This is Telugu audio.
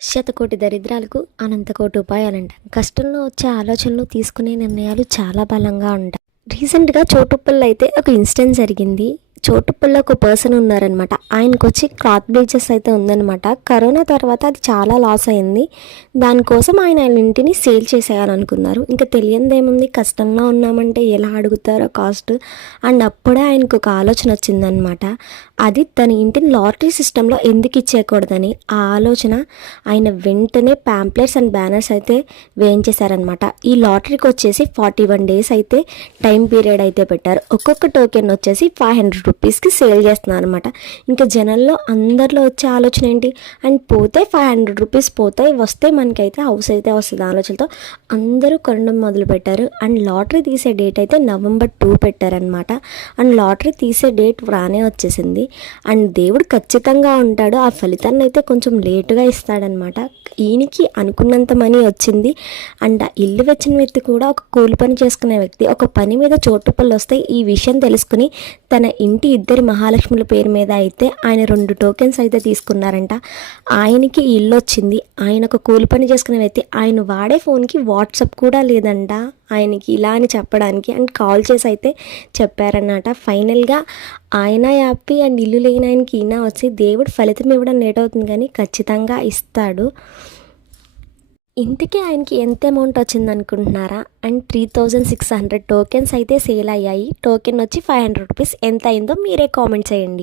శతకోటి దరిద్రాలకు అనంతకోటి ఉపాయాలంట. కష్టంలో వచ్చే ఆలోచనలు తీసుకునే నిర్ణయాలు చాలా బలంగా ఉంటాయి. రీసెంట్గా చోటుప్పల్లో అయితే ఒక ఇన్సిడెంట్ జరిగింది. చోటు ఒక పర్సన్ ఉన్నారనమాట. ఆయనకు వచ్చి క్లాత్ బ్లీచెస్ అయితే ఉందన్నమాట కరోనా తర్వాత అది చాలా లాస్ అయింది. దానికోసం ఆయన ఆయన ఇంటిని సేల్ చేసేయాలనుకున్నారు ఇంకా తెలియందేముంది కష్టంగా ఉన్నామంటే ఎలా అడుగుతారో కాస్ట్ అండ్ అప్పుడే ఆయనకు ఒక ఆలోచన వచ్చిందనమాట. అది తన ఇంటిని లాటరీ సిస్టంలో ఎందుకు ఇచ్చేయకూడదని ఆ ఆలోచన ఆయన వెంటనే ప్యాంప్లెట్స్ అండ్ బ్యానర్స్ అయితే వేయించేశారనమాట. ఈ లాటరీకి వచ్చేసి ఫార్టీ వన్ డేస్ అయితే టైం పీరియడ్ అయితే పెట్టారు. ఒక్కొక్క టోకెన్ వచ్చేసి ఫైవ్ హండ్రెడ్ రూపీస్కి సేల్ చేస్తున్నాను అనమాట ఇంకా జనంలో అందరిలో వచ్చే ఆలోచన ఏంటి? అండ్ పోతే ఫైవ్ హండ్రెడ్ రూపీస్ పోతాయి వస్తే మనకైతే హౌస్ అయితే వస్తుంది ఆలోచనతో. అందరూ కొనడం మొదలు పెట్టారు. అండ్ లాటరీ తీసే డేట్ అయితే నవంబర్ టూ పెట్టారనమాట అండ్ లాటరీ తీసే డేట్ రానే వచ్చేసింది. అండ్ దేవుడు ఖచ్చితంగా ఉంటాడు. ఆ ఫలితాన్ని అయితే కొంచెం లేటుగా ఇస్తాడనమాట ఈయనకి అనుకున్నంత మనీ వచ్చింది. అండ్ ఆ ఇల్లు వచ్చిన వ్యక్తి కూడా ఒక కూలి పని చేసుకునే వ్యక్తి. ఒక పని మీద చోటుపల్లి వస్తే ఈ విషయం తెలుసుకుని తన ఇంటి ఇద్దరి మహాలక్ష్ముల పేరు మీద అయితే ఆయన రెండు టోకెన్స్ అయితే తీసుకున్నారంట. ఆయనకి ఇల్లు వచ్చింది. ఆయన ఒక కూలి పని చేసుకునే వ్యక్తి. ఆయన వాడే ఫోన్కి వాట్సాప్ కూడా లేదంట. ఆయనకి ఇలా అని చెప్పడానికి అండ్ కాల్ చేసి అయితే చెప్పారన్నమాట. ఫైనల్గా ఆయన హ్యాపీ అండ్ ఇల్లు లేని ఆయనకి ఈయన వచ్చి దేవుడు ఫలితం ఇవ్వడం లేట్ అవుతుంది కానీ ఖచ్చితంగా ఇస్తాడు. ఇంతకీ ఆయనకి ఎంత అమౌంట్ వచ్చింది అనుకుంటున్నారా? And three thousand six hundred tokens అయితే సేల్ అయ్యాయి. టోకెన్ వచ్చి ఫైవ్ హండ్రెడ్ రూపీస్. ఎంత అయిందో మీరే కామెంట్ చేయండి.